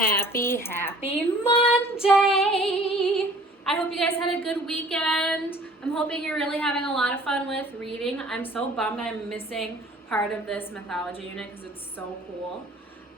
Happy Monday! I hope you guys had a good weekend. I'm hoping you're really having a lot of fun with reading. I'm so bummed I'm missing part of this mythology unit because it's so cool.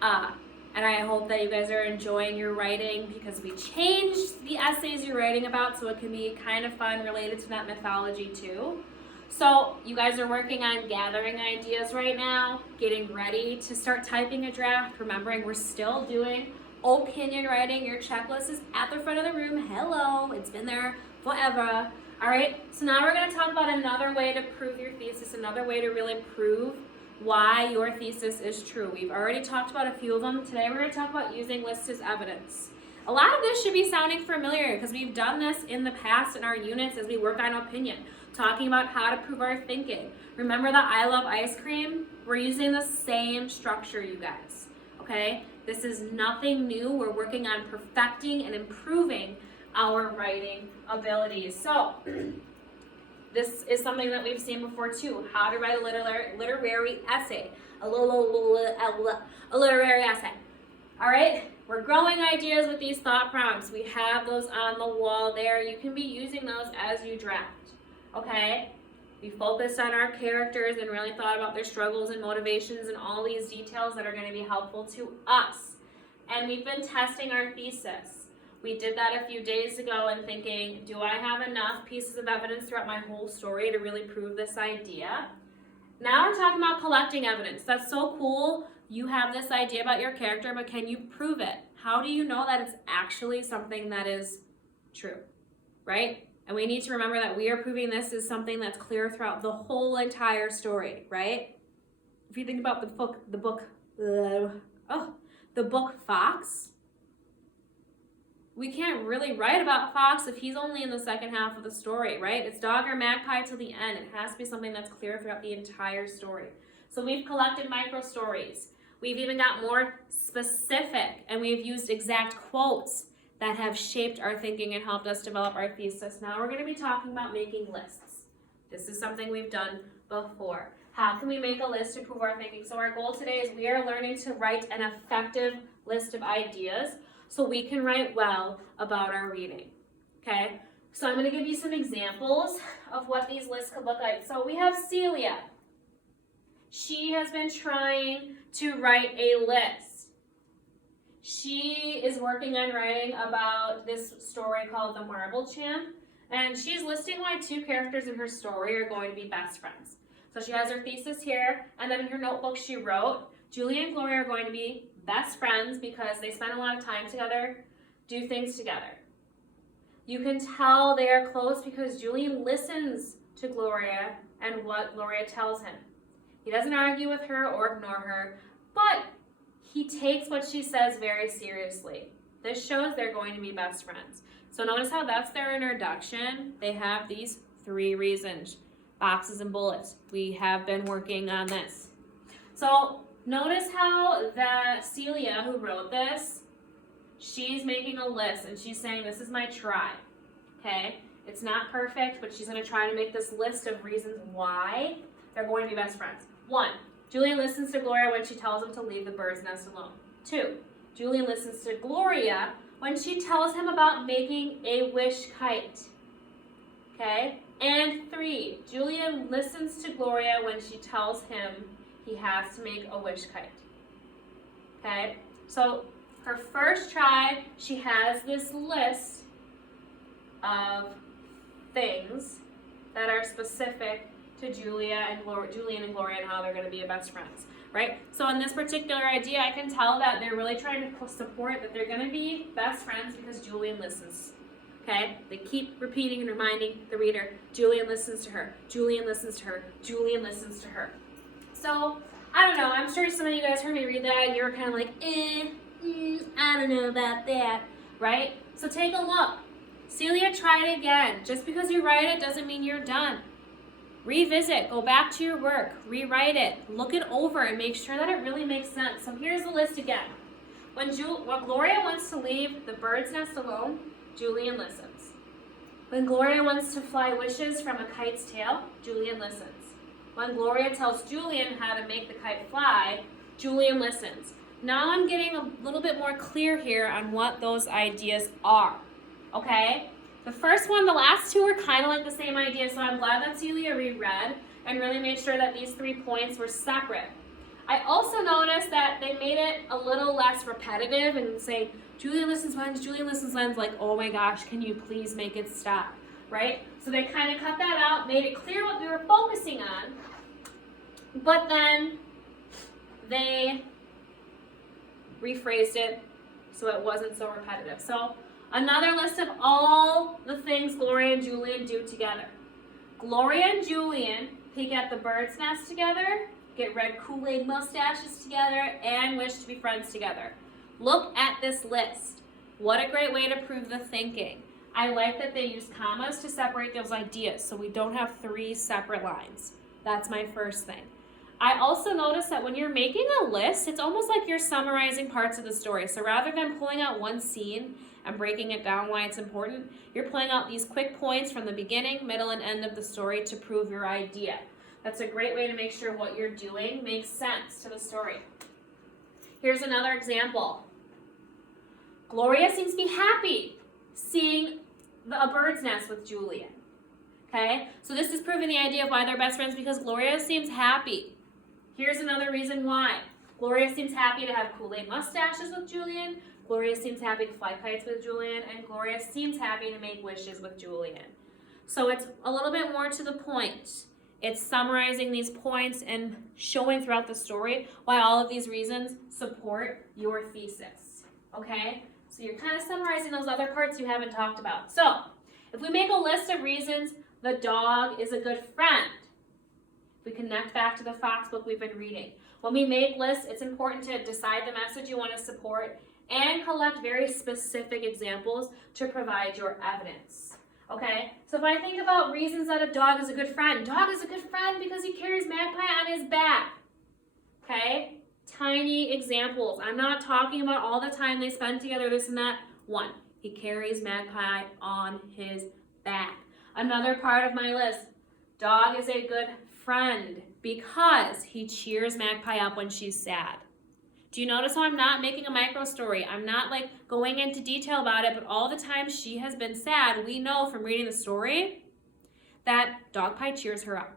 And I hope that you guys are enjoying your writing because we changed the essays you're writing about so it can be kind of fun related to that mythology too. So you guys are working on gathering ideas right now, getting ready to start typing a draft, remembering we're still doing opinion writing. Your checklist is at the front of the room. Hello, it's been there forever. All right, so now we're going to talk about another way to prove your thesis, another way to really prove why your thesis is true. We've already talked about a few of them. Today we're going to talk about using lists as evidence. A lot of this should be sounding familiar because we've done this in the past in our units as we work on opinion, talking about how to prove our thinking. Remember the I love ice cream? We're using the same structure, you guys, okay? This is nothing new. We're working on perfecting and improving our writing abilities. So this is something that we've seen before too, how to write a literary essay, a literary essay. All right, we're growing ideas with these thought prompts. We have those on the wall there. You can be using those as you draft, okay? We focused on our characters and really thought about their struggles and motivations and all these details that are going to be helpful to us. And we've been testing our thesis. We did that a few days ago and thinking, do I have enough pieces of evidence throughout my whole story to really prove this idea? Now we're talking about collecting evidence. That's so cool. You have this idea about your character, but can you prove it? How do you know that it's actually something that is true, right? And we need to remember that we are proving this is something that's clear throughout the whole entire story, right? If you think about the book Fox, we can't really write about Fox if he's only in the second half of the story, right? It's dog or magpie till the end. It has to be something that's clear throughout the entire story. So we've collected micro stories. We've even got more specific, and we've used exact quotes that have shaped our thinking and helped us develop our thesis. Now we're going to be talking about making lists. This is something we've done before. How can we make a list to prove our thinking? So our goal today is we are learning to write an effective list of ideas so we can write well about our reading, okay? So I'm going to give you some examples of what these lists could look like. So we have Celia. She has been trying to write a list. She is working on writing about this story called The Marble Champ, and she's listing why two characters in her story are going to be best friends. So she has her thesis here, and then in her notebook she wrote, Julia and Gloria are going to be best friends because they spend a lot of time together, do things together. You can tell they are close because Julian listens to Gloria and what Gloria tells him. He doesn't argue with her or ignore her, but he takes what she says very seriously. This shows they're going to be best friends. So notice how that's their introduction. They have these 3 reasons, boxes and bullets. We have been working on this. So notice how that Celia, who wrote this, she's making a list and she's saying, this is my try, okay? It's not perfect, but she's gonna try to make this list of reasons why they're going to be best friends. 1, Julian listens to Gloria when she tells him to leave the bird's nest alone. 2, Julian listens to Gloria when she tells him about making a wish kite, okay? And 3, Julian listens to Gloria when she tells him he has to make a wish kite, okay? So her first try, she has this list of things that are specific to Julian and Gloria and how they're going to be best friends, right? So in this particular idea, I can tell that they're really trying to support that they're going to be best friends because Julian listens, okay? They keep repeating and reminding the reader, Julian listens to her, Julian listens to her, Julian listens to her. So, I don't know, I'm sure some of you guys heard me read that and you were kind of like, I don't know about that, right? So take a look. Celia tried it again. Just because you write it doesn't mean you're done. Revisit, go back to your work, rewrite it, look it over and make sure that it really makes sense. So here's the list again. When Gloria wants to leave the bird's nest alone, Julian listens. When Gloria wants to fly wishes from a kite's tail, Julian listens. When Gloria tells Julian how to make the kite fly, Julian listens. now I'm getting a little bit more clear here on what those ideas are, okay? The first one, the last two were kind of like the same idea, so I'm glad that Celia reread and really made sure that these 3 points were separate. I also noticed that they made it a little less repetitive and say, Julian listens lens, Julian listens lens, like, oh my gosh, can you please make it stop, right? So they kind of cut that out, made it clear what we were focusing on, but then they rephrased it so it wasn't so repetitive. So another list of all the things Gloria and Julian do together. Gloria and Julian peek at the bird's nest together, get red Kool-Aid mustaches together, and wish to be friends together. Look at this list. What a great way to prove the thinking. I like that they use commas to separate those ideas so we don't have 3 separate lines. That's my first thing. I also noticed that when you're making a list, it's almost like you're summarizing parts of the story. So rather than pulling out one scene and breaking it down why it's important, you're pulling out these quick points from the beginning, middle, and end of the story to prove your idea. That's a great way to make sure what you're doing makes sense to the story. Here's another example. Gloria seems to be happy seeing a bird's nest with Julian. Okay, so this is proving the idea of why they're best friends, because Gloria seems happy. Here's another reason why. Gloria seems happy to have Kool-Aid mustaches with Julian. Gloria seems happy to fly kites with Julian. And Gloria seems happy to make wishes with Julian. So it's a little bit more to the point. It's summarizing these points and showing throughout the story why all of these reasons support your thesis. Okay? So you're kind of summarizing those other parts you haven't talked about. So if we make a list of reasons the dog is a good friend, we connect back to the Fox book we've been reading. When we make lists, it's important to decide the message you want to support and collect very specific examples to provide your evidence. Okay, so if I think about reasons that a dog is a good friend because he carries Magpie on his back. Okay, tiny examples. I'm not talking about all the time they spend together, this and that. 1, he carries Magpie on his back. Another part of my list, dog is a good friend because he cheers Magpie up when she's sad. Do you notice how I'm not making a micro story? I'm not like going into detail about it, but all the time she has been sad, we know from reading the story that Dogpie cheers her up,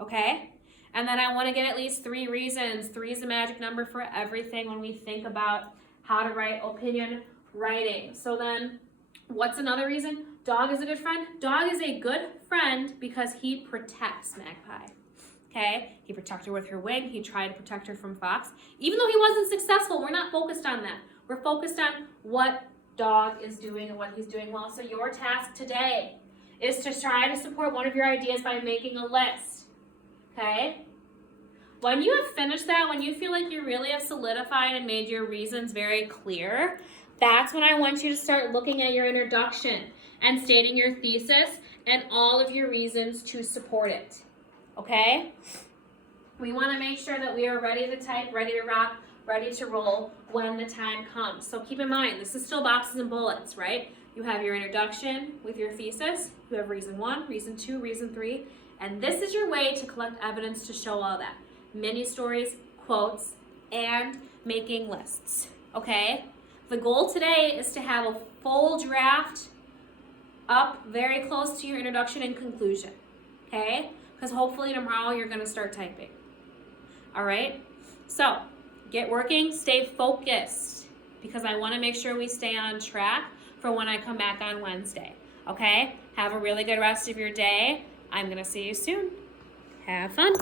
okay? And then I want to get at least 3 reasons. 3 is the magic number for everything when we think about how to write opinion writing. So then, what's another reason? Dog is a good friend. Dog is a good friend because he protects Magpie. Okay, he protected her with her wing. He tried to protect her from Fox. Even though he wasn't successful, we're not focused on that. We're focused on what Dog is doing and what he's doing well. So your task today is to try to support one of your ideas by making a list. Okay? When you have finished that, when you feel like you really have solidified and made your reasons very clear, that's when I want you to start looking at your introduction and stating your thesis and all of your reasons to support it. Okay? We want to make sure that we are ready to type, ready to rock, ready to roll when the time comes. So keep in mind, this is still boxes and bullets, right? You have your introduction with your thesis. You have reason 1, reason 2, reason 3. And this is your way to collect evidence to show all that. Mini stories, quotes, and making lists. Okay? The goal today is to have a full draft up very close to your introduction and conclusion. Okay? Because hopefully tomorrow you're going to start typing. All right? So, get working, stay focused, because I want to make sure we stay on track for when I come back on Wednesday. Okay? Have a really good rest of your day. I'm going to see you soon. Have fun.